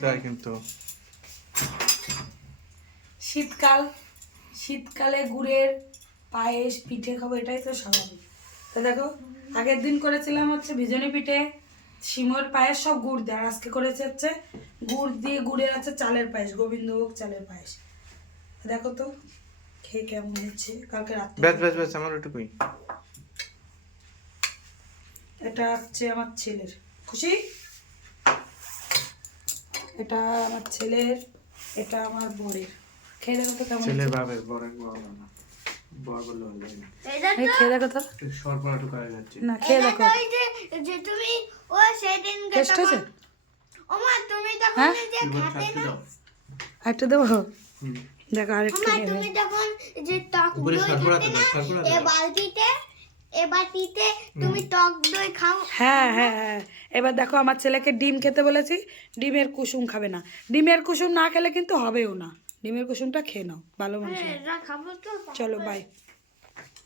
তাই কিন্তু শীতকালে গুড়ের পায়েস পিঠে খাবো, এটাই তো স্বাভাবিক। তো দেখো, আগের দিন করেছিলাম হচ্ছে ভিজনি পিঠে, সিমর পায়েস, সব গুড় দিয়ে। আর আজকে করেছে হচ্ছে গুড় দিয়ে, গুড়ের আছে চালের পায়েস, গোবিন্দভোগ চালের পায়েস। দেখো তো খেয়ে কেমন হচ্ছে। কালকে রাত্রে ব্যাস আমার ওটুকুই। এটা হচ্ছে আমার ছেলের, খুশি? এটা আমার ছেলের, এটা আমার বরের। খেয়ে দেখো তো কেমন ছেলের হচ্ছে। বাবার বড় বড় না, বড় বললে ভালো লাগে না। এই খেয়ে দেখো তো। একটু সরবরাহ করা যাচ্ছে না খেয়ে দেখো, যে তুমি ও সেদিন টেস্ট হয়েছে? ওমা তুমি তখন হ্যাঁ? যে খাতে না আরেকটা দেবো? হুম দেখো আরেকটু ওমা নেবে। তুমি তখন যে টক উপরে দই সরবরাহ খেতে দাও, না সরবরাহ এ দাও। বালতিতে এ বাটিতে তুমি টক দই খাও। হ্যাঁ হ্যাঁ হ্যাঁ, এবার দেখো আমার ছেলেকে ডিম খেতে বলেছি, ডিমের কুসুম খাবে না। ডিমের কুসুম না খেলে কিন্তু হবেও না, ডিমের কুসুমটা খেয়ে নাও ভালো মানুষ। এরা খাবো তো চলো বাই।